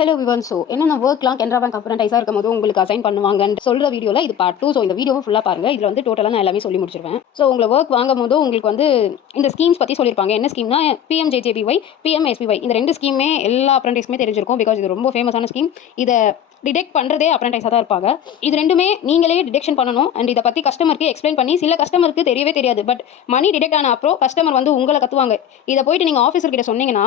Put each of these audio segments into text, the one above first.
Hello Vivan. என்னென்ன ஒர்க்லாம் Canara bank அப்ரண்டைஸாக இருக்கும்போது உங்களுக்கு அசைன் பண்ணுவாங்கன்னு சொல்கிற வீடியோவில் இது பார்ட் 2. இந்த வீடியோவை ஃபுல்லாக பாருங்கள். இதில் வந்து டோட்டலாக நான் எல்லாமே சொல்லி முடிச்சிருவேன். உங்களை ஒர்க் வாங்கும் போது உங்களுக்கு வந்து இந்த ஸ்கீம்ஸ் பற்றி சொல்லியிருப்பாங்க. என்ன ஸ்கீம்னா பிஎம்ஜேஜேபிஒய், பிஎம்எஸ்பிஒய். இந்த 2 ஸ்கீமே எல்லா அப்ரண்டைஸ்க்குமே தெரிஞ்சிருக்கும். பிகாஸ் இது ரொம்ப ஃபேமஸான ஸ்கீம். இதை டிடெக்ட் பண்ணுறதே அப்ரண்டைஸாக தான் இருப்பாங்க. இது ரெண்டுமே நீங்களே டிடெக்ஷன் பண்ணணும். அண்ட் இதை பற்றி கஸ்டமருக்கு எக்ஸ்பிளைன் பண்ணி சில கஸ்டமருக்கு தெரியவே தெரியாது. பட் மணி டிடெக்ட் ஆன அப்புறம் கஸ்டமர் வந்து உங்களை கத்துவாங்க. இதை போயிட்டு நீங்கள் ஆஃபீஸர் கிட்ட சொன்னீங்கன்னா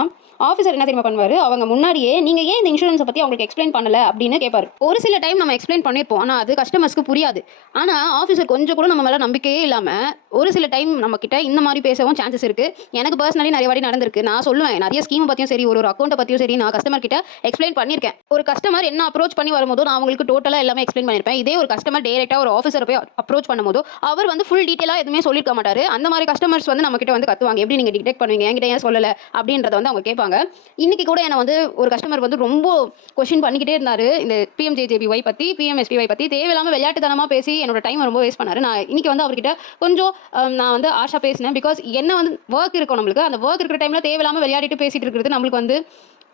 ஆஃபீஸர் என்ன தெரியுமா பண்ணுவார், அவங்க முன்னாடியே நீங்கள் ஏன் இந்த இன்சூரன்ஸை பற்றி அவங்களுக்கு எக்ஸ்பிளைன் பண்ணல அப்படின்னு கேட்பாரு. ஒரு சில டைம் நம்ம எக்ஸ்பிளைன் பண்ணியிருப்போம், ஆனால் அது கஸ்டமர்ஸ்க்கு புரியாது. ஆனால் ஆஃபீஸர் கொஞ்சம் கூட நம்ம மேலே நம்பிக்கையே இல்லாமல் ஒரு சில டைம் நம்ம கிட்ட இந்த மாதிரி பேசவும் சான்சஸ் இருக்குது. எனக்கு பர்சனலி நிறைய வாட்டி நடந்திருக்கு. நான் சொல்லுவேன், நிறைய ஸ்கீம் பற்றியும் சரி, ஒரு அக்கௌண்ட்டை பற்றியும் சரி, நான் கஸ்டமர் கிட்ட எக்ஸ்பிளைன் பண்ணியிருக்கேன். ஒரு கஸ்டமர் என்ன அப்ரோச் பண்ணி வரும்போது நான் அவங்களுக்கு டோட்டலாக எல்லாமே எக்ஸ்பிளைன் பண்ணியிருப்பேன். இதே ஒரு கஸ்டமர் டேரெக்டாக ஒரு ஆஃபீஸர் போய் அப்ரோச் பண்ணும்போது அவர் வந்து ஃபுல் டீட்டெயிலாக எதுவுமே சொல்லியிருக்க மாட்டார். அந்த மாதிரி கஸ்டமர்ஸ் வந்து நம்ம கிட்ட வந்து கத்துவாங்க, எப்படி நீங்கள் டிடெக்ட் பண்ணுவீங்க, என்கிட்ட ஏன் சொல்லலை அப்படின்றத வந்து அவங்க கேட்பாங்க. இன்னைக்கு கூட என்ன வந்து ஒரு கஸ்டமர் வந்து ரொம்ப கொஸ்டின் பண்ணிக்கிட்டே இருந்தார். இந்த பிஎம்ஜேஜேபிஒய் பற்றி, பிஎம்எஸ்பிஒய் பற்றி தேவையில்லாமல் விளையாட்டுத்தனமாக பேசி என்னோட டைம் ரொம்ப வேஸ்ட் பண்ணார். நான் இன்னைக்கு வந்து அவர்கிட்ட கொஞ்சம் நான் வந்து ஆஷா பேசினேன். பிகாஸ் என்ன வந்து ஒர்க் இருக்கும் நம்மளுக்கு, அந்த ஒர்க் இருக்கிற டைமில் தேவையில்லாமல் விளையாடிட்டு பேசிட்டு இருக்கிறது நம்மளுக்கு வந்து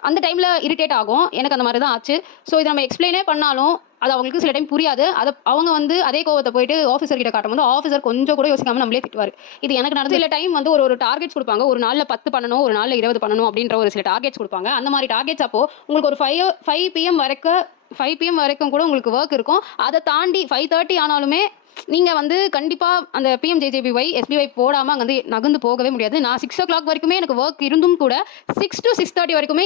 அந்த டைமில் இரிட்டேட் ஆகும். எனக்கு அந்த மாதிரி தான் ஆச்சு. இதை நம்ம எக்ஸ்பிளைனே பண்ணாலும் அது அவங்களுக்கு சில டைம் புரியாது. அதை அவங்க வந்து அதே கோவத்தை போயிட்டு ஆஃபீஸர் கிட்ட காட்டும் போது ஆஃபீஸர் கொஞ்சம் கூட யோசிக்காமல் நம்மளே திட்டுவார். இது எனக்கு நடந்த சில டைம் வந்து ஒரு டார்கெட்ஸ் கொடுப்பாங்க. ஒரு நாளில் 10 பண்ணணும், ஒரு நாளில் 20 பண்ணணும் அப்படின்ற ஒரு சில டார்கெட்ஸ் கொடுப்பாங்க. அந்த மாதிரி டார்கெட்ஸ் அப்போ உங்களுக்கு ஒரு 5 PM வரைக்கும் கூட உங்களுக்கு ஒர்க் இருக்கும். அதை தாண்டி 5:30 ஆனாலுமே நீங்கள் வந்து கண்டிப்பாக அந்த பிஎம்ஜேஜேபிஒய், எஸ்பிஒய் போடாமல் அங்கே வந்து நகர்ந்து போகவே முடியாது. நான் 6 o'clock வரைக்குமே எனக்கு ஒர்க் இருந்தும் கூட 6 to 6:30 வரைக்குமே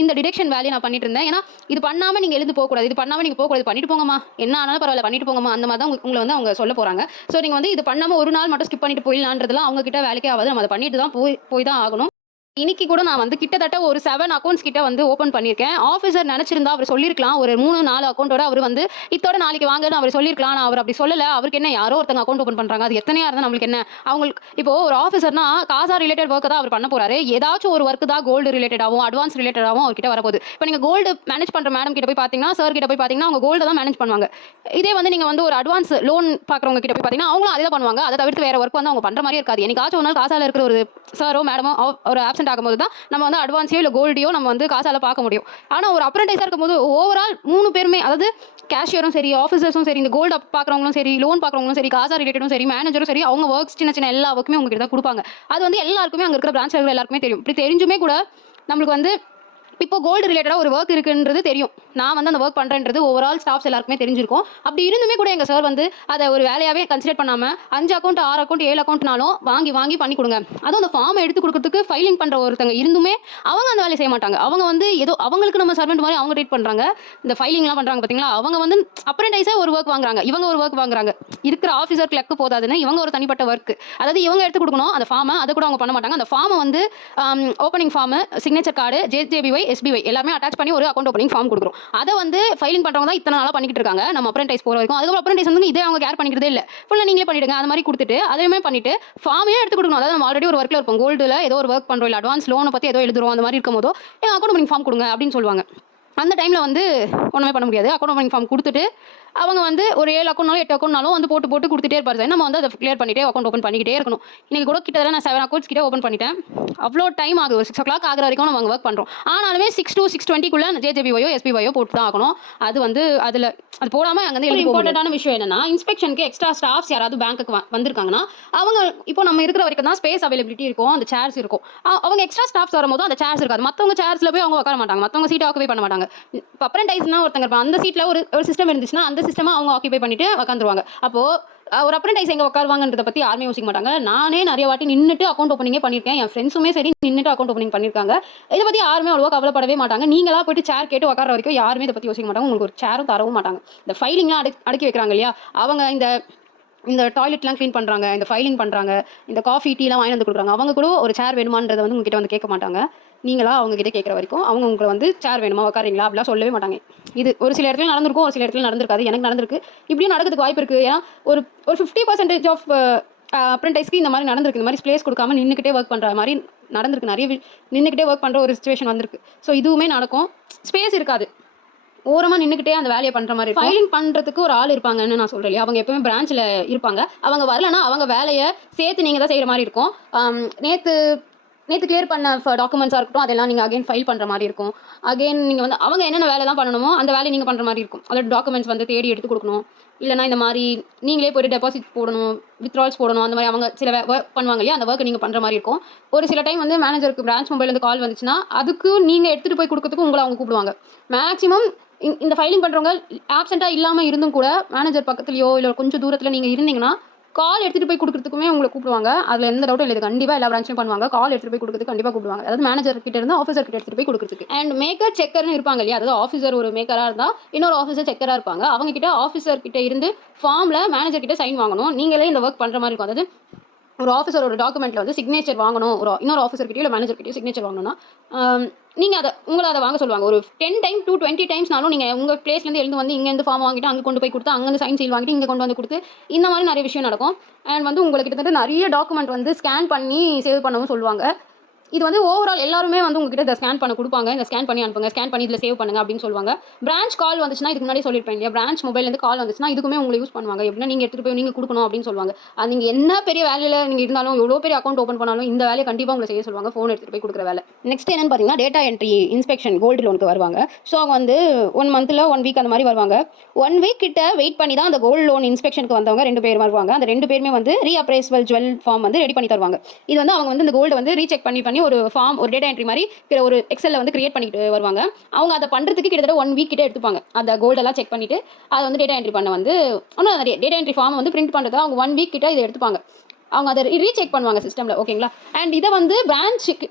இந்த டிடெக்ஷன் வேலையை நான் பண்ணிட்டு இருந்தேன். ஏன்னா இது பண்ணாமல் நீங்கள் எழுந்து போகக்கூடாது, இது பண்ணாமல் நீங்கள் போகக்கூடாது, பண்ணிட்டு போங்கம்மா, என்ன ஆனாலும் பரவாயில்ல பண்ணிட்டு போங்கம்மா, அந்த மாதிரி தான் உங்களை வந்து அவங்க சொல்ல போகிறாங்க. நீங்கள் வந்து இது பண்ணாமல் ஒரு நாள் மட்டும் ஸ்கிப் பண்ணிட்டு போயிடலான்றதுலாம் அவங்க கிட்ட வேலைக்கே ஆகாது. நம்ம அதை பண்ணிட்டு தான் போய் தான் ஆகணும். இன்னைக்கு கூட நான் வந்து கிட்டத்தட்ட ஒரு 7 அக்கௌண்ட்ஸ் கிட்ட வந்து ஓப்பன் பண்ணியிருக்கேன். ஆஃபீஸர் நினைச்சிருந்தா அவர் சொல்லியிருக்கலாம், ஒரு 3-4 அக்கௌண்ட்டோட அவர் வந்து இத்தோட நாளைக்கு வாங்கன்னு அவர் சொல்லியிருக்கலாம். ஆனால் அவர் அப்படி சொல்லலை. அவருக்கு என்ன, யாரோ ஒருத்தங்க அக்கௌண்ட் ஓப்பன் பண்ணுறாங்க, அது எத்தனையா இருந்தால் நம்மளுக்கு என்ன. அவங்களுக்கு இப்போ ஒரு ஆஃபீஸர்னா காசா ரிலேட்டட் ஒர்க்கு தான் அவர் பண்ண போறாரு. ஏதாச்சும் ஒரு ஒர்க்கு தான் கோல்டு ரிலேட்டடாகவும் அட்வான்ஸ் ரிலேட்டடாகவும் அவர்கிட்ட வரப்போகுது. இப்போ நீங்கள் கோல்டு மேனேஜ் பண்ணுற மேடம் கிட்ட போய் பார்த்தீங்கன்னா, சார் கிட்ட போய் பார்த்தீங்கன்னா அவங்க கோல்டு தான் மேனேஜ் பண்ணுவாங்க. இதே வந்து நீங்கள் வந்து ஒரு அட்வான்ஸ் லோன் பார்க்குறவங்க கிட்ட போய் பார்த்தீங்கன்னா அவங்களும் அதை தான் பண்ணுவாங்க. அதை தவிர்த்து வேற ஒர்க் வந்து அவங்க பண்ணுற மாதிரி இருக்காது. என்னைக்காச்சும் ஒரு நாள் காசால இருக்கிற ஒரு சாரோ மேடமோ ஒரு ஆப்சென்ட் ஆகும்போது தான் நம்ம வந்து அட்வான்ஸையோ இல்லை கோல்டையோ நம்ம வந்து காசால பார்க்க முடியும். ஆனால் ஒரு அப்ரண்டைஸாக இருக்கும்போது ஓவரால் 3 பேருமே, அதாவது கேஷியரும் சரி, ஆஃபீஸர்ஸும் சரி, இந்த கோல்டு பார்க்குறவங்களும் சரி, லோன் பார்க்குறவங்களும் சரி, காசா ரிலேட்டடும் சரி, மேனேஜரும் சரி, அவங்க ஒர்க்ஸ் சின்ன எல்லா ஒர்க்குமே உங்ககிட்ட தான் கொடுப்பாங்க. அது வந்து எல்லாருக்குமே அங்கே இருக்கிற பிரான்ச் எல்லாருக்குமே தெரியும். இப்படி தெரிஞ்சுமே கூட நம்மளுக்கு வந்து இப்போ கோல்டு ரிலேட்டடாக ஒரு ஒர்க் இருக்குன்றது தெரியும். நான் வந்து அந்த ஒர்க் பண்ணுறேன்றது ஓவரால் ஸ்டாஃப்ஸ் எல்லாருக்குமே தெரிஞ்சிருக்கும். அப்படி இருந்துமே கூட எங்கள் சார் வந்து அதை ஒரு வேலையாகவே கன்சிடர் பண்ணாமல் 5 அக்கௌண்ட், 6 அக்கௌண்ட், 7 அக்கௌண்ட்னாலும் வாங்கி பண்ணி கொடுங்க. அதுவும் அந்த ஃபார்மை எடுத்து கொடுக்கறதுக்கு ஃபைலிங் பண்ணுற ஒருத்தங்க இருந்துமே அவங்க அந்த வேலையை செய்ய மாட்டாங்க. அவங்க வந்து ஏதோ அவங்களுக்கு நம்ம சர்வெண்ட் மாதிரி அவங்க ட்ரீட் பண்ணுறாங்க. இந்த ஃபைலிங்லாம் பண்ணுறாங்க பார்த்தீங்களா, அவங்க வந்து அப்ரண்டைஸாக ஒரு ஒர்க் வாங்குறாங்க, இவங்க ஒரு ஒர்க் வாங்குறாங்க. இருக்கிற ஆஃபீஸர் கிளக்கு போதாதுன்னு இவங்க ஒரு தனிப்பட்ட ஒர்க், அதாவது இவங்க எடுத்து கொடுக்கணும் அந்த ஃபார்மை. அதை கூட அவங்க பண்ண மாட்டாங்க. அந்த ஃபார்மை வந்து opening form, signature card, JJBY, SBY எல்லாமே அட்டாச் பண்ணி ஒரு அக்கௌண்ட் ஓப்பனிங் ஃபார்ம் கொடுக்குறோம். அதை வந்து ஃபைலிங் பண்ணுறவங்க தான் இத்தனை நாளாக பண்ணிட்டு இருக்காங்க நம்ம அப்ரண்டைஸ் போகிற வரைக்கும். அதுக்கப்புறம் அப்ரண்டைஸ் வந்து இதே அவங்க கேர் பண்ணிக்கிறதே இல்லை. ஃபுல்லாக நீங்களே பண்ணிவிடுங்க அது மாதிரி கொடுத்துட்டு அதையுமே பண்ணிட்டு ஃபார்மையும் எடுத்து கொடுக்கணும். அதாவது நம்ம ஆல்ரெடி ஒரு ஒர்க்கில் இருப்போம், கோல்டில் ஏதோ ஒரு ஒர்க் பண்ணுறோம், இல்லை அட்வான்ஸ் லோனை பற்றி ஏதோ எழுதுறோம், அந்த மாதிரி இருக்கும் போதோ எங்கள் அக்கௌண்ட் ஓப்பனிங் ஃபார்ம் கொடுங்க அப்படின்னு சொல்லுவாங்க. அந்த டைமில் வந்து ஒன்றுமே பண்ண முடியாது. அக்கௌண்ட் ஓப்பனிங் ஃபார்ம் கொடுத்துட்டு அவங்க வந்து ஒரு 7 அக்கௌண்ட்னாலும் 8 அக்கௌண்ட்னாலும் வந்து போட்டு கொடுத்துட்டே இருப்பாரு. நம்ம வந்து அதை கிளியர் பண்ணிட்டே அக்கௌண்ட் ஓப்பன் பண்ணிக்கிட்டே இருக்கணும். இன்றைக்கி கூட கிட்டத்தட்ட நான் 7 அக்கௌண்ட்ஸ் கிட்ட ஓப்பன் பண்ணிட்டேன். அவ்வளோ டைம் ஆகுது. 6 o'clock ஆகிற வரைக்கும் நம்ம அங்கே ஒர்க் பண்ணுறோம். ஆனாலுமே 6 to 6:20க்குள்ளே ஜேஜேபிஒயோ எஸ்பிஒயோ போட்டு தான் ஆகணும். அது வந்து அதில் அது போடாமல் அங்கே வந்து இம்பார்ட்டண்டான விஷயம் என்னன்னா, இன்ஸ்பெக்ஷனுக்கு எக்ஸ்ட்ரா ஸ்டாஃப்ஸ் யாராவது பேங்க்குக்கு வந்திருக்காங்கன்னா அவங்க இப்போ நம்ம இருக்கிற வரைக்கும் தான் ஸ்பேஸ் அவைலபிலிட்டி இருக்கும், அந்த சேர்ஸ் இருக்கும். அவங்க எக்ஸ்ட்ரா ஸ்டாஃப்ஸ் வரும்போது அந்த சேர்ஸ் இருக்காது. மற்றவங்க சேர்ஸில் போய் அவங்க உட்கார மாட்டாங்க, மற்றவங்க சீட்டை ஆக்குபை பண்ண மாட்டாங்க. இப்போ அப்ரண்டைஸ்னா ஒருத்தங்க இருப்பாங்க, அந்த சீட்டில் ஒரு சிஸ்டம் இருந்துச்சுன்னா அந்த சிஸ்டமாக அவங்க ஆக்கிபை பண்ணிட்டு உட்காந்துருவாங்க. அப்போ ஒரு அப்ரண்டைஸ் எங்க உட்காருவாங்கன்றத பத்தி யாருமே யோசிக்க மாட்டாங்க. நானே நிறைய வாட்டி நின்றுட்டு அக்கௌண்ட் ஓப்பனிங்கே பண்ணியிருக்கேன். என் ஃப்ரெண்ட்ஸுமே சரி நின்றுட்டு அக்கௌண்ட் ஓப்பனிங் பண்ணியிருக்காங்க. இதை பத்தி யாருமே அவ்வளோவா கவலைப்படவே மாட்டாங்க. நீங்களா போயிட்டு சேர் கேட்டு உட்கார வரைக்கும் யாருமே இதை பத்தி யோசிக்க மாட்டாங்க. உங்களுக்கு ஒரு சேரும் தரவும் மாட்டாங்க. இந்த ஃபைலிங்லாம் அடக்கி வைக்கிறாங்க இல்லையா, அவங்க இந்த டாய்லெட்லாம் க்ளீன் பண்ணுறாங்க, இந்த ஃபைலிங் பண்ணுறாங்க, இந்த காஃபி டீலாம் வாங்கி வந்து கொடுக்குறாங்க, அவங்க கூட ஒரு சேர் வேணுமான்றதை வந்து உங்ககிட்ட வந்து கேட்க மாட்டாங்க. நீங்களா அவங்ககிட்ட கேட்குற வரைக்கும் அவங்க உங்களை வந்து சேர் வேணுமா, உட்காரீங்களா அப்படிலாம் சொல்லவே மாட்டாங்க. இது ஒரு சில இடத்துல நடந்திருக்கும், ஒரு சில இடத்துல நடந்திருக்காது. எனக்கு நடந்திருக்கு. இப்படியும் நடக்கிறதுக்கு வாய்ப்பு இருக்குது. ஏன்னா ஒரு 50% ஆஃப் அப்ரண்டைஸ்க்கு இந்த மாதிரி நடந்திருக்கு. இந்த மாதிரி ஸ்பேஸ் கொடுக்காம நின்றுக்கிட்டே ஒர்க் பண்ணுற மாதிரி நடந்திருக்கு. நிறைய நின்றுக்கிட்டே ஒர்க் பண்ணுற ஒரு சிச்சுவேஷன் வந்திருக்கு. இதுவுமே நடக்கும். ஸ்பேஸ் இருக்காது, ஓரமாக நின்றுக்கிட்டே அந்த வேலையை பண்ணுற மாதிரி. ஃபைலிங் பண்ணுறதுக்கு ஒரு ஆள் இருப்பாங்கன்னு நான் சொல்கிறேன். அவங்க எப்பவுமே பிரான்ச்சில் இருப்பாங்க. அவங்க வரலன்னா அவங்க வேலையை சேர்த்து நீங்கள் தான் செய்கிற மாதிரி இருக்கும். நேற்று நேற்று கிளியர் பண்ண டாக்குமெண்ட்ஸாக இருக்கட்டும் அதெல்லாம் நீங்கள் அகைன் ஃபைல் பண்ணுற மாதிரி இருக்கும். அகைன் நீங்கள் வந்து அவங்க என்னென்ன வேலைலாம் பண்ணணுமோ அந்த வேலையை நீங்கள் பண்ணுற மாதிரி இருக்கும். அதோட டாக்குமெண்ட்ஸ் வந்து தேடி எடுத்து கொடுக்கணும். இல்லைனா இந்த மாதிரி நீங்களே போய்ட்டு டெபாசிட் போடணும், வித்ட்ரால்ஸ் போடணும். அந்த மாதிரி அவங்க சில ஒர்க் பண்ணுவாங்க இல்லையா, அந்த ஒர்க்கை நீங்கள் பண்ணுற மாதிரி இருக்கும். ஒரு சில டைம் வந்து மேனேஜருக்கு பிரான்ச் மொபைலேருந்து கால் வந்துச்சுன்னா அதுக்கு நீங்கள் எடுத்துகிட்டு போய் கொடுக்கறதுக்கு உங்களை அவங்க கூப்பிடுவாங்க. மேக்ஸிமம் இந்த ஃபைலிங் பண்ணுறவங்க ஆப்சென்ட்டாக இல்லாமல் இருந்தும் கூட மேனேஜர் பக்கத்துலையோ இல்லை கொஞ்சம் தூரத்தில் நீங்கள் இருந்தீங்கன்னா கால் எடுத்துகிட்டு போய் கொடுக்குறதுக்குமே உங்களை கூப்பிடுவாங்க. அதில் எந்த டவுட்டும் இல்லை. இது கண்டிப்பாக எல்லா பிரான்ச்லையும் பண்ணுவாங்க. கால் எடுத்துகிட்டு போய் கொடுக்குறதுக்கு கண்டிப்பாக கூப்பிடுவாங்க. அதாவது மேனேஜர் கிட்ட இருந்து ஆஃபீஸர் கிட்ட எடுத்துகிட்டு போய் கொடுக்குறதுக்கு. அண்ட் மேக்கர் செக்கர்னு இருப்பாங்க இல்லையா, அதாவது ஆஃபீஸர் ஒரு மேக்கராக இருந்தால் இன்னொரு ஆஃபீஸர் செக்கராக இருப்பாங்க. அவங்க கிட்ட ஆஃபீஸர் கிட்ட இருந்து ஃபார்மில் மேனேஜர் கிட்ட சைன் வாங்கணும். நீங்களே இந்த ஒர்க் பண்ணுற மாதிரி இருக்கும். அதாவது ஒரு ஆஃபீஸரோட டாக்குமெண்ட்டில் வந்து சிக்னேச்சர் வாங்கணும். இன்னொரு ஆஃபீஸர் கிட்டயோ இல்லை மேனேஜர் கிட்டயோ சிக்னேச்சர் வாங்கணும்னா நீங்கள் அதை வாங்க சொல்லுவாங்க. ஒரு 10 டைம் to 20 டைம்ஸ்னாலும் நீங்கள் உங்கள் பிளேஸ்லேருந்து எழுந்து வந்து இங்கேருந்து ஃபார்ம் வாங்கிட்டு அங்கே கொண்டு போய் கொடுத்து அங்கேருந்து சைன் சீல் வாங்கிட்டு இங்கே கொண்டு வந்து கொடுத்து இந்த மாதிரி நிறைய விஷயம் நடக்கும். அண்ட் வந்து உங்களுக்கு கிட்டத்தட்ட நிறைய டாக்குமெண்ட் வந்து ஸ்கேன் பண்ணி சேவ் பண்ணவும் சொல்லுவாங்க. இது வந்து ஓவரால் எல்லாருமே வந்து உங்ககிட்ட இதை ஸ்கேன் பண்ண கொடுப்பாங்க. இந்த ஸ்கேன் பண்ணி அனுப்புங்க, ஸ்கேன் பண்ணி இதில் சேவ் பண்ணுங்க அப்படின்னு சொல்லுவாங்க. பிரான்ச் கால் வந்துச்சுன்னா இதுக்கு முன்னாடி சொல்லியிருப்பேன் இல்லையா, பிரான்ச் மொபைலேருந்து கால் வந்துச்சுன்னா இதுக்குமே உங்களை யூஸ் பண்ணுவாங்க. எப்படின்னா நீங்கள் எடுத்துகிட்டு போய் நீங்கள் கொடுக்கணும் அப்படின்னு சொல்லுவாங்க. அது நீங்கள் என்ன பெரிய வேலையில் நீங்கள் இருந்தாலும் எவ்வளோ பெரிய அக்கௌண்ட் ஓப்பன் பண்ணாலும் இந்த வேலையை கண்டிப்பாக உங்களை செய்ய சொல்லுவாங்க, ஃபோன் எடுத்துகிட்டு போய் கொடுக்குற வேலை. நெக்ஸ்ட் என்னன்னு பார்த்தீங்கன்னா டேட்டா என்ட்ரி இன்ஸ்பெக்ஷன் கோல்டு லோனுக்கு வருவாங்க. ஸோ அவங்க வந்து 1 மந்த்தில் 1 வீக் அந்த மாதிரி வருவாங்க. 1 வீக் கிட்ட வெயிட் பண்ணி தான் அந்த கோல்டு லோன் இன்ஸ்பெக்ஷனுக்கு வந்தவங்க 2 பேர் வருவாங்க. அந்த 2 பேருமே வந்து ரீஅப்ரைசல் ஜுவல் ஃபார்ம் வந்து ரெடி பண்ணி தருவாங்க. இது வந்து அவங்க வந்து இந்த கோல்டு வந்து ரீசெக் பண்ணி ஒரு ஃபார்ம் ஒரு டேட்டா என்ட்ரி மாதிரி ஒரு எக்ஸலில் வந்து கிரியேட் பண்ணிட்டு வருவாங்க. அவங்க அதை பண்ணுறதுக்கு கிட்டத்தட்ட 1 வீக் கிட்ட எடுத்துப்பாங்க. அந்த கோல்டெல்லாம் செக் பண்ணிவிட்டு அதை வந்து டேட்டா என்ட்ரி பண்ண வந்து இன்னும் நிறைய டேட்டா என்ட்ரி ஃபார்ம் வந்து பிரிண்ட் பண்ணுறது அவங்க 1 வீக் கிட்ட இதை எடுத்துப்பாங்க. அவங்க அதை ரீசெக் பண்ணுவாங்க சிஸ்டமில். ஓகேங்களா. அண்ட் இதை வந்து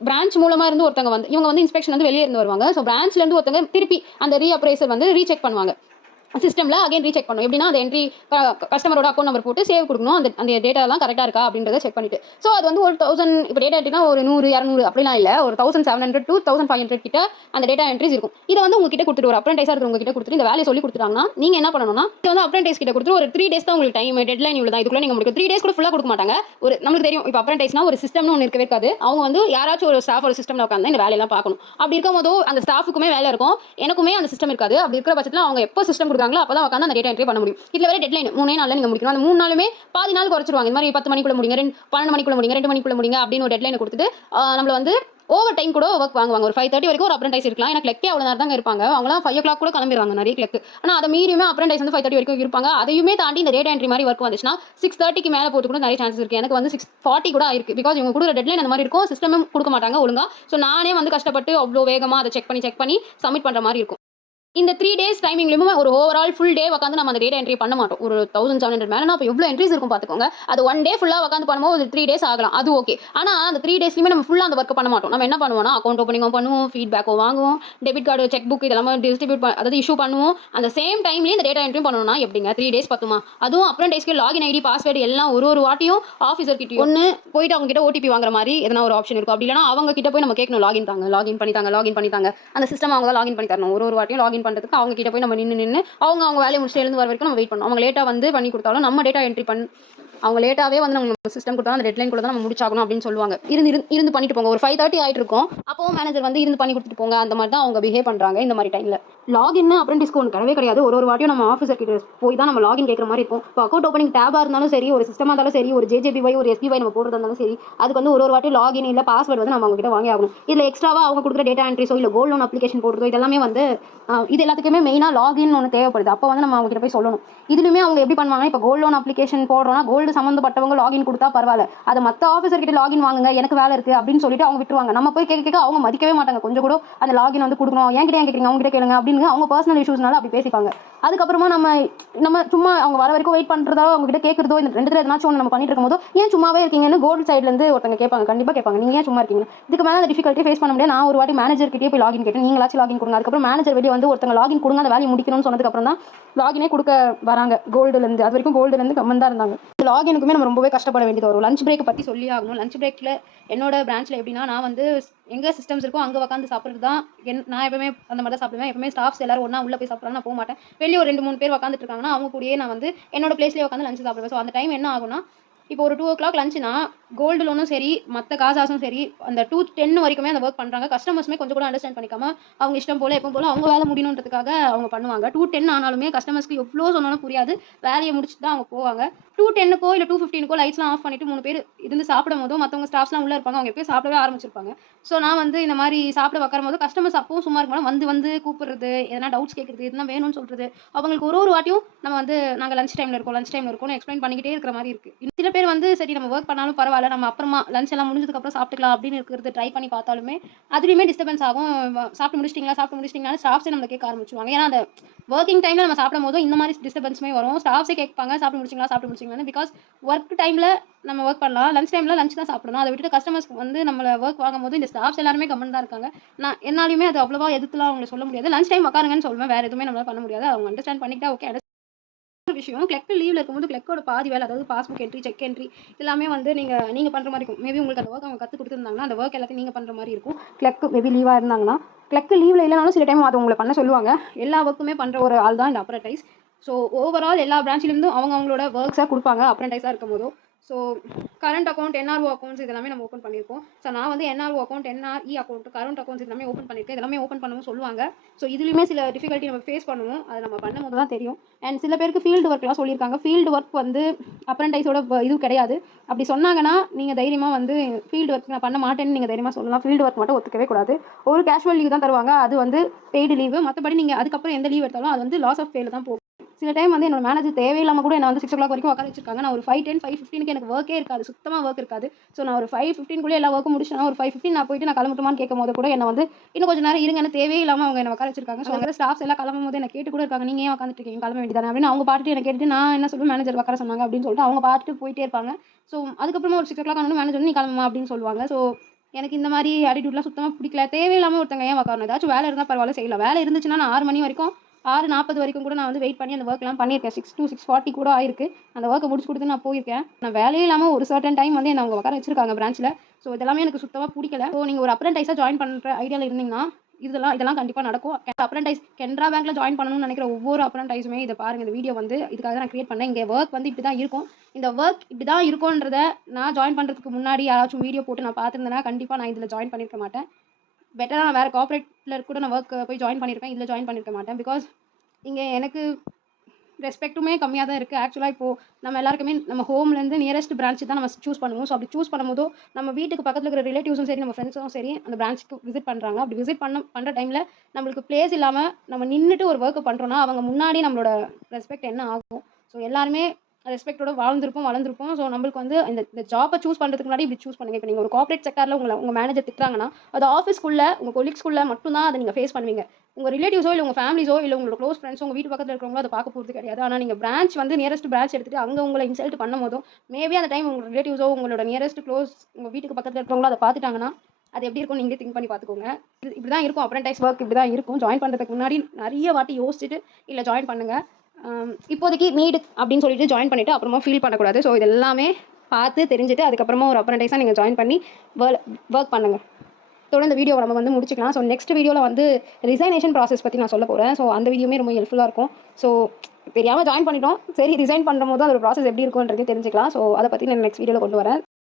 பிரான்ச் மூலமாக இருந்து ஒருத்தங்க வந்து இவங்க வந்து இன்ஸ்பெக்ஷன் வந்து வெளியே இருந்து வருவாங்க. ஸோ பிரான்ச்லேருந்து ஒருத்தங்க திருப்பி அந்த ரீஅப்ரைசர் வந்து ரீசெக் பண்ணுவாங்க. சிஸ்டமில் அகைன் ரீசெக் பண்ணும். எப்படின்னா அந்த என்ட்ரி கஸ்டமரோட அக்கௌண்ட் நம்பர் போட்டு சேவ் கொடுக்கணும். அந்த டேட்டாலாம் கரெக்டாக இருக்கா அப்படின்றத செக் பண்ணிட்டு. ஸோ அது வந்து ஒரு 1000 இப்போ டேட்டா என்ட்ரினா ஒரு 100 200 அப்படிலாம் இல்லை, ஒரு 1700 to 1500 கிட்ட அந்த டேட்டா என்ட்ரிஸ் இருக்கும். இதை வந்து உங்ககிட்ட கொடுத்துட்டு ஒரு அப்ரண்டைஸாக இருக்கிறவங்க கிட்ட கொடுத்துட்டு இந்த வேலையை சொல்லி கொடுத்துட்டாங்கன்னா நீங்கள் என்ன பண்ணணும்னா இது வந்து அப்ரண்டைஸ் கிட்ட கொடுத்துட்டு ஒரு 3 days தான் உங்களுக்கு டைம் டெட்லைன் இவ்வளோ தான், இதுக்குள்ள நீங்கள் முடிக்கும். 3 days கூட ஃபுல்லாக கொடுக்க மாட்டாங்க. ஒரு நம்மளுக்கு தெரியும் இப்போ அப்ரண்டைஸ்னா ஒரு சிஸ்டம்னு ஒன்று இருக்கவே இருக்காது. அவங்க வந்து யாராச்சும் ஒரு ஸ்டாஃப் ஒரு சிஸ்டமில் உட்காந்து இந்த வேலையெல்லாம் பார்க்கணும். அப்படி இருக்கும் போது அந்த ஸ்டாஃபுக்குமே வேலை இருக்கும், எனக்குமே அந்த சிஸ்டம் இருக்காது. அப்படி இருக்கிற பட்சத்தில் அவங்க எப்போ சிஸ்டம் கொடுக்குறாங்களோ அப்போ தான் உட்காந்து அந்த டேட்டா என்ட்ரி பண்ண முடியும். இதுல வேற டெட்லைன் 3 நாள்ல நீங்க முடிக்கணும். அந்த 3 நாளுமே பாதி நாள் குறைச்சிருவாங்க. இந்த மாதிரி 10 மணிக்குள்ள முடிங்க, 12 மணிக்குள்ள முடிங்க, 2 மணிக்குள்ள முடிங்க அப்படின்னு ஒரு டெட்லைன் கொடுத்துட்டு நம்மள வந்து ஓவர் டைம் கூட ஒர்க் வாங்குவாங்க. ஒரு 5:30 வரைக்கும் ஒரு அப்ரண்டைஸ் இருக்கலாம். எனக்கு கிளக்கே அவ்வளோ நேரம் தாங்க இருப்பாங்க. அவங்களாம் 5 o'clock கூட கிளம்பிடுவாங்க நிறைய கிளக்கு. ஆனால் அதை மீறியுமே அப்ரண்டைஸ் வந்து 5:30 வரைக்கும் இருப்பாங்க. அதையுமே தாண்டி இந்த டேட்டா என்ட்ரி மாதிரி ஒர்க் வந்துச்சுன்னா 6:30க்கு மேலே போட்டு கூட நிறைய சான்சஸ் இருக்குது. எனக்கு வந்து 6:40 கூட ஆயிருக்கு. பிகாஸ் இவங்க கொடுக்குற டெட்லைன் அந்த மாதிரி இருக்கும், சிஸ்டமும் கொடுக்க மாட்டாங்க ஒழுங்கா. ஸோ நானே வந்து கஷ்டப்பட்டு அவ்வளோ வேகமாக அதை செக் பண்ணி சப்மிட் பண்ணுற மாதிரி இருக்கும். இந்த 3 days டைமிங்லயுமே ஒரு ஓவரால் ஃபுல் டே உட்காந்து நம்ம அந்த டேட்டா என்ட்ரி பண்ண மாட்டோம். ஒரு 1700 மேலனா அப்போ எவ்வளோ என்ட்ரிஸ் இருக்கும் பார்த்துக்கோங்க. அது 1 டே ஃபுல்லாக உட்காந்து பண்ணும்போது ஒரு 3 days ஆகலாம், அது ஓகே. ஆனால் அந்த 3 daysலையுமே நம்ம ஃபுல்லாக அந்த ஒர்க் பண்ண மாட்டோம். நம்ம என்ன பண்ணுவோம்னா அக்கௌண்ட் ஓப்பனிங்கும் பண்ணுவோம், ஃபீட்பேக்கோ வாங்குவோம், டெபிட் கார்டு செக் புக் இதெல்லாம் டிஸ்ட்ரிபியூட் அதாவது இஷ்யூ பண்ணுவோம். அந்த சேம் டைம்லேயே இந்த டேட்டா என்ட்ரி பண்ணணும்னா எப்படிங்க 3 days பத்துமா? அதுவும் அப்ரண்டைஸ்க்கு லாகின் ஐடி பாஸ்வேர்டு எல்லாம் ஒரு வாட்டியும் ஆஃபீஸர் கிட்ட ஒன்று போயிட்டு அவங்க கிட்ட ஓடிபி வாங்குற மாதிரி எதனா ஒரு ஆப்ஷன் இருக்கும். அப்படி இல்லைனா அவங்க கிட்ட போய் நம்ம கேட்கணும் லாகின் பண்ணித்தாங்க அந்த சிஸ்டம் அவங்க தான் லாகின் பண்ணி தரணும். ஒரு வாட்டியும் லாகின் பண்ணுறதுக்கு அவங்க கிட்ட போய் நம்ம நின்று அவங்க வேலையை முடிச்சு எழுந்து வர வரைக்கும் நம்ம வெயிட் பண்ணணும். அவங்க லேட்டாக வந்து பண்ணி கொடுத்தாலும் நம்ம டேட்டா என்ட்ரி அவங்க லேட்டாகவே வந்து நம்ம சிஸ்டம் கொடுத்தாலும் அந்த டெட்லைன் கூட தான் நம்ம முடிச்சாகணும் அப்படின்னு சொல்லுவாங்க. இருந்து பண்ணிட்டு போங்க. ஒரு 5:30 ஆகிட்டு இருக்கும், அப்போவும் மேனேஜர் வந்து இருந்து பண்ணி கொடுத்துட்டு போங்க. அந்த மாதிரி தான் அவங்க பிஹேவ் பண்ணுறாங்க இந்த மாதிரி டைமில். லாகின் அப்ரண்டிஸ்க்கு ஒன்று கிடையாது. ஒரு வாட்டியும் நம்ம ஆஃபீஸர் கிட்ட போய் தான் நம்ம லாகின் கேட்குற மாதிரி இருக்கும். இப்போ அக்கௌண்ட் ஓப்பனிங் டேபாக இருந்தாலும் சரி, ஒரு சிஸ்டமாக இருந்தாலும் சரி, ஒரு JJBY ஒரு SBY நம்ம போடுறதா இருந்தாலும் சரி, அதுக்கு வந்து ஒரு வாட்டி லாகின் இல்லை பாஸ்வேர்டு வந்து நம்ம அவங்க கிட்ட வாங்கி ஆகணும். இதில் எக்ஸ்ட்ராவாக அவங்க கொடுக்குற டேட்டா என்ட்ரிஸோ இல்லை கோல்ட் லோன் அப்ளிகேஷன் போடுறதோ இதெல்லாமே வந்து இது எல்லாத்துக்குமே மெயினாக லாகின் ஒன்று தேவைப்படுது. அப்போ வந்து நம்ம அவங்க கிட்ட போய் சொல்லணும். இதுலையுமே அவங்க எப்படி பண்ணுவாங்க, இப்போ கோல்ட் லோன் அப்ளிகேஷன் போடுறோம்னா கோல்டு சம்மந்தப்பட்டவங்க லாகின் கொடுத்தா பரவாயில்ல, அதை மற்ற ஆஃபீஸர் கிட்ட லாகின் வாங்குங்க, எனக்கு வேலை இருக்குது அப்படின்னு சொல்லிட்டு அவங்க விட்டுருவாங்க. நம்ம போய் கேட்க அவங்க மதிக்கவே மாட்டாங்க. கொஞ்சம் கூட அந்த லாகின் வந்து கொடுக்கணும், ஏன் கேட்குறீங்க, அவங்க கிட்ட கேளுங்க அப்படின்னு அவங்க பர்சனல் இஷ்யூஸ்னால அப்படி பேசிப்பாங்க. அதுக்கப்புறமா நம்ம சும்மா அவங்க வர வரைக்கும் வெயிட் பண்ணுறதோ அவங்க கிட்ட கேட்குறதோ இந்த 2 எதனாச்சும் ஒன்று நம்ம பண்ணிட்டு இருக்கும்போது ஏன் சும்மாவே இருக்கீங்கன்னு கோல்டு சைட்லேருந்து ஒருத்தங்க கேட்பாங்க. கண்டிப்பாக கேட்பாங்க, நீங்கள் ஏன் சும்மா இருக்கீங்க. இதுக்கு மேலே அந்த டிஃபிகல்ட்டி ஃபேஸ் பண்ண முடியாது. நான் ஒரு வாட்டி மேனேஜர் கிட்டே போய் லாகின் கேட்டேன், நீங்களாச்சும் லாகின் கொடுங்க. அதுக்கப்புறம் மேனேஜர் வெளியே வந்து ஒருத்தங்க லாகின் கொடுங்க, அந்த வேலையை முடிக்கணும்னு சொன்னதுக்கப்புறம் தான் லாகினே கொடுக்க வராங்க கோல்டுலேருந்து. அது வரைக்கும் கோல்டுலேருந்து கம்மன் தான் இருந்தாங்க. லாகினுக்குமே நம்ம ரொம்பவே கஷ்டப்பட வேண்டியது வரும். லஞ்ச் பிரேக் பற்றி சொல்லி ஆகணும். லஞ்ச் பிரேக்கில் என்னோட பிரான்ச்சில் எப்படின்னா, நான் வந்து எங்கே சிஸ்டம்ஸ் இருக்கோ அங்கே உட்காந்து சாப்பிட்றது தான் நான் எப்பவுமே அந்த மாதிரி தான் சாப்பிடுவேன். எப்பவுமே ஸ்டாஃப்ஸ் எல்லாரும் ஒன்றா உள்ளே போய் சாப்பிட்றாங்க, நான் போக மாட்டேன். வெளியே ஒரு 2-3 பேர் உட்காந்துட்டு இருக்காங்கன்னா அவங்க கூடயே நான் வந்து என்னோட பிளேஸ்லேயே உட்காந்து லஞ்ச் சாப்பிடுவேன். ஸோ அந்த டைம் என்ன ஆகும்னா இப்போ ஒரு 2:00 லஞ்சுனா, கோல்டு லோனும் சரி, மத்த காசாஸும் சரி, அந்த 2:10 வரைக்குமே அந்த வொர்க் பண்றாங்க. கஸ்டமர்ஸுமே கொஞ்சம் கூட அண்டர்ஸ்டாண்ட் பண்ணிக்காம, அவங்க இஷ்டம் போல, எப்பவும் போல அவங்க வேலை முடியணுன்றதுக்காக அவங்க பண்ணுவாங்க. 2:10 ஆனாலுமே கஸ்டமர்ஸ்க்கு எவ்ளோ சொன்னாலும் புரியாது. வேலைய முடிச்சுட்டு தான் அவங்க போவாங்க. 2:10க்கோ இல்ல 2:15க்கோ லைட்ஸ்லாம் ஆஃப் பண்ணிட்டு 3 பேர் இருந்து சாப்பிடும்போதோ, மத்தவங்க ஸ்டாஃப்ஸ்லாம் உள்ள இருப்பாங்க. அவங்க எப்பயும் சாப்பிடவே ஆரம்பிச்சிருப்பாங்க. ஸோ நான் வந்து இந்த மாரி சாப்பிட உட்காரும்போது கஸ்டமர்ஸ் அப்பவும் சும்மா இருக்க மாட்டாங்க. வந்து வந்து கூப்பிடுறது, எதனா டவுட்ஸ் கேட்கறது, எதுனா வேணும்னு சொல்றது. அவங்களுக்கு ஒரு ஒரு வாட்டியும் நம்ம வந்து நாங்க லஞ்ச் டைம்ல இருக்கோம்னு எக்ஸ்பிளைன் பண்ணிக்கிட்டே இருக்கிற மாரி இருக்கு. சில பேர் வந்து சரி நம்ம வொர்க் பண்ணாலும் பரவால்ல. நம்ம அப்புறமா லஞ்ச் எல்லாம் முடிஞ்சதுக்கு அப்புறம் சாப்பிட்டுக்கலாம் அப்படின்னு இருக்கிறது ட்ரை பண்ணி பார்த்தாலுமே, அதுலயுமே டிஸ்டர்பன்ஸ் ஆகும். சாப்பிட்டு முடிச்சிட்டீங்களா? சாப்பிட்டு முடிச்சிட்டீங்களான்னு ஸ்டாஃப்ஸே நம்மள கேட்க ஆரம்பிச்சுருவாங்க. ஏன்னா அந்த வொர்க்கிங் டைம்ல நம்ம சாப்பிடும்போது இந்த மாரி டிஸ்டர்பன்ஸுமே வரும். ஸ்டாஃப்ஸே கேட்பாங்க சாப்பிட்டு முடிச்சிங்களா? சாப்பிட்டு முடிச்சிங்களான்னு. பிகாஸ் வொர்க் டைம்ல நம்ம வொர்க் பண்ணலாம். லஞ்ச் டைம்ல லஞ்ச் தான் சாப்பிடணும். அத விட்டுட்டு கஸ்டமர்ஸ் வந்து நம்மள வொர்க் வாங்கும்போது இந்த ஸ்டாஃப்ஸ் எல்லாருமே கம்முனு தான் இருக்காங்க. என்னாலயுமே அது அவ்வளவா எதிர்த்துலாம் அவங்கள சொல்ல முடியாது. லஞ்ச் டைம் உட்காருங்கன்னு சொல்லுவேன். வேற எதுவுமே நம்மளால பண்ண முடியாது. அவங்க அண்டர்ஸ்டாண்ட் பண்ணிக்கிட்டா ஓகே. விஷயம் கிளர்க் லீவ்ல இருக்கும்போது கிளர்க்கோட பாதி வேலை அதாவது பாஸ்புக் என்ட்ரி, செக் என்ட்ரி எல்லாமே வந்து நீங்க பண்ற மாரி இருக்கும். மேபி உங்களுக்கு அந்த வொர்க் அவங்க கத்து குடுத்துருந்தாங்கன்னா, அந்த வொர்க் எல்லாத்தையும் நீங்க பண்ற மாரி இருக்கும். கிளர்க் மேபி லீவா இருந்தாங்கன்னா, கிளர்க் லீவ்ல இல்லனாலும் சில டைம் அது உங்கள பண்ண சொல்லுவாங்க. எல்லா வொர்க்குமே பண்ற ஒரு ஆள் தான் இந்த அப்ரன்டைஸ். ஸோ ஓவரால் எல்லா பிரான்ச்லேருந்தும் அவங்களோட ஒர்க்ஸை கொடுப்பாங்க அப்ரன்டைஸாக இருக்கும் போதும். So current account, NRO accounts இதெல்லாமே நம்ம ஓப்பன் பண்ணியிருக்கோம். ஸோ நான் வந்து NRO account, NRE account, current accounts எல்லாமே ஓப்பன் பண்ணியிருக்கேன். இதெல்லாமே ஓப்பன் பண்ணவும் சொல்லுவாங்க. ஸோ இதுலையுமே சில டிஃபிகல்ட்டி நம்ம ஃபேஸ் பண்ணுவோம். அதை நம்ம பண்ணும்போது தான் தெரியும். அண்ட் சில பேருக்கு ஃபீல்டு ஒர்க்லாம் சொல்லியிருக்காங்க. ஃபீல்டு ஒர்க் வந்து அப்ரன்டைஸோட இது கிடையாது. அப்படி சொன்னாங்கன்னா நீங்கள் தைரியமாக வந்து ஃபீல்டு ஒர்க் நான் பண்ண மாட்டேன்னு நீங்கள் தைரியமாக சொல்லலாம். ஃபீல்டு ஒர்க் மட்டும் ஒத்துக்கவே கூடாது. ஒரு கேஷுவல் லீவ் தான் தருவாங்க. அது வந்து பெய்டு லீவு. மற்றபடி நீங்கள் அதுக்கப்புறம் எந்த லீவ் எடுத்தாலும் அது வந்து லாஸ் ஆஃப் பேல தான் போகும். சில டைம் வந்து என்னோட மேனேஜர் தேவையில்லாம கூட என்ன வந்து 6 o'clock வரைக்கும் உட்கார வச்சிருக்காங்க. நான் ஒரு 5:10, 5:15க்கு எனக்கு ஒர்க்கே இருக்காது. சுத்தமா ஒர்க் இருக்காது. ஸோ நான் ஒரு 5:15 எல்லா ஒர்க்கும் முடிச்சுட்டேன்னா ஒரு 5:15 நான் போயிட்டு நான் கிளம்பட்டுமான்னு கேட்கும்போது கூட என்ன வந்து இன்னும் கொஞ்சம் நேரம் இருங்கன்னு தேவையே இல்லாம அவங்க என்ன உட்கார வச்சிருக்காங்க. ஸோ அங்க ஸ்டாஃப்ஸ் எல்லாம் கிளம்பும்போது என்ன கேட்டு கூட இருக்காங்க. நீங்க ஏன் உட்காந்துட்டு இருக்கீங்க? கிளம்ப வேண்டியதானே அப்படின்னு அவங்க பாட்டுட்டு என்ன கேட்டுட்டு நான் என்ன சொல்லுவேன், மேனேஜர் உட்கார சொன்னாங்க அப்படின்னு சொல்லிட்டு அவங்க பாட்டுட்டு போயிட்டே இருப்பாங்க. ஸோ அதுக்கப்புறமா ஒரு 6 o'clock ஆனோட மேனேஜர் வந்து நீ கிளம்புமா அப்படின்னு சொல்லுவாங்க. ஸோ எனக்கு இந்த மாதிரி ஆட்டிடியூட்லாம் சுத்தமாக பிடிக்கல. தேவையில்லாம ஒருத்தங்க ஏன் உட்காரணும்? ஏதாச்சும் வேலை இருந்தால் பரவாயில்ல செய்யலாம். வேலை இருந்துச்சுன்னா நான் 6 மணி வரைக்கும் 6:40 வரைக்கும் கூட நான் வந்து வெயிட் பண்ணி அந்த ஒர்க்லாம் பண்ணியிருக்கேன். 6 to 6:40 கூட ஆயிருக்கு. அந்த ஒர்க்கை முடிச்சு கொடுத்து நான் போயிருக்கேன். நான் வேலையே இல்லாமல் ஒரு சர்டன் டைம் வந்து என்ன அவங்க உட்கார வச்சிருக்காங்க பிரான்ச்சில். ஸோ இதெல்லாமே எனக்கு சுத்தமாக பிடிக்கல. ஸோ நீங்கள் ஒரு அப்ரன்டைஸாக ஜாயின் பண்ணுற ஐடியாவில் இருந்தீங்கன்னா இதெல்லாம் கண்டிப்பாக நடக்கும். அப்ரன்டைஸ் கெனரா பேங்க்ல ஜாயின் பண்ணணும்னு நினைக்கிற ஒவ்வொரு அப்ரன்டைஸுமே இதை பாருங்க. இந்த வீடியோ வந்து இதுக்காக தான் நான் கிரியேட் பண்ணேன். இங்கே ஒர்க் வந்து இப்படி தான் இருக்கும். இந்த ஒர்க் இப்படி தான் இருக்கும்ன்றத நான் ஜாயின் பண்ணுறதுக்கு முன்னாடி யாராச்சும் வீடியோ போட்டு நான் பார்த்துருந்தேன்னா கண்டிப்பாக நான் இதில் ஜாயின் பண்ணியிருக்க மாட்டேன். பெட்டராக நான் வேறு கார்ப்பரேட்டில் கூட நான் ஒர்க் போய் ஜாயின் பண்ணியிருப்பேன். இதில் ஜாயின் பண்ணியிருக்க மாட்டேன். பிகாஸ் இங்கே எனக்கு ரெஸ்பெக்ட்டுமே கம்மியாக தான் இருக்குது. ஆக்சுவலாக இப்போது நம்ம எல்லாருக்குமே நம்ம ஹோம்லேருந்து நியரஸ்ட் பிரான்ச் தான் நம்ம சூஸ் பண்ணுவோம். ஸோ அப்படி சூஸ் பண்ணும்போது நம்ம வீட்டுக்கு பக்கத்தில் இருக்கிற ரிலேட்டிவ்ஸும் சரி, நம்ம ஃப்ரெண்ட்ஸும் சரி அந்த பிரான்ச்சுக்கு விசிட் பண்ணுறாங்க. அப்படி விசிட் பண்ணுற டைமில் நம்மளுக்கு பிளேஸ் இல்லாமல் நம்ம நின்றுட்டு ஒரு ஒர்க்கு பண்ணுறோன்னா அவங்க முன்னாடி நம்மளோட ரெஸ்பெக்ட் என்ன ஆகும்? ஸோ எல்லாருமே ரெஸ்பெக்டோட வளர்ந்துருப்போம். ஸோ நம்மளுக்கு வந்து இந்த ஜாப்பை சூஸ் பண்ணுறதுக்கு முன்னாடி இப்படி சூஸ் பண்ணுங்கள். இப்போ நீங்கள் ஒரு கார்ப்பரேட் செக்டாரில் உங்கள் மேனேஜர் திட்டுறாங்கன்னா அது ஆஃபீஸ்க்குள்ளே உங்கள் கொலீக்ஸ்குள்ளே மட்டும்தான் அதை நீங்கள் ஃபேஸ் பண்ணுவீங்க. உங்கள் ரிலேட்டிவ்ஸோ இல்லை உங்கள் ஃபேமிலிஸோ இல்லை உங்களோட க்ளோஸ் ஃப்ரெண்ட்ஸோ உங்கள் வீட்டு பக்கத்தில் இருக்கிறவங்களோ அதை பார்க்க போகிறது கிடையாது. ஆனால் நீங்கள் பிரான்ச் வந்து நியரஸ்ட் பிரான்ச் எடுத்துகிட்டு அங்கே உங்களை இன்சல்ட் பண்ணும் போதும் மேபி அந்த டைம் உங்கள் ரிலேட்டிவ்ஸோ உங்களோட நியரஸ்ட் க்ளோஸ் உங்கள் வீட்டுக்கு பக்கத்தில் இருக்கிறவங்களோ அதை பார்த்துட்டாங்கன்னா அது எப்படி இருக்கும் நீங்களே திங்க் பண்ணி பார்த்துக்கோங்க. இப்படி தான் இருக்கும். அப்ரன்டைஸ் ஒர்க் இப்படி தான் இருக்கும். ஜாயின் பண்ணுறதுக்கு முன்னாடி நிறைய வாட்டி யோசிச்சுட்டு இல்லை ஜாயின் பண்ணுங்கள். இப்போதைக்கு நீடு அப்படின்னு சொல்லிட்டு ஜாயின் பண்ணிவிட்டு அப்புறமா ஃபீல் பண்ணக்கூடாது. ஸோ இது எல்லாமே பார்த்து தெரிஞ்சுட்டு அதுக்கப்புறமா ஒரு அப்ரன்டைஸாக நீங்கள் ஜாயின் பண்ணி ஒர்க் பண்ணுங்கள். இதோட இந்த வீடியோவை நம்ம வந்து முடிச்சுக்கலாம். ஸோ நெக்ஸ்ட் வீடியோவில் வந்து ரிசைனேஷன் ப்ராசஸ் பற்றி நான் சொல்ல போகிறேன். ஸோ அந்த வீடியோமே ரொம்ப ஹெல்ப்ஃபுல்லாக இருக்கும். ஸோ தெரியாமல் ஜாயின் பண்ணிட்டோம். சரி ரிசைன் பண்ணும்போது அதோட ப்ராசஸ் எப்படி இருக்கும்ன்றதே தெரிஞ்சுக்கலாம். ஸோ அதை பற்றி நான் நெக்ஸ்ட் வீடியோவில் கொண்டு வரேன்.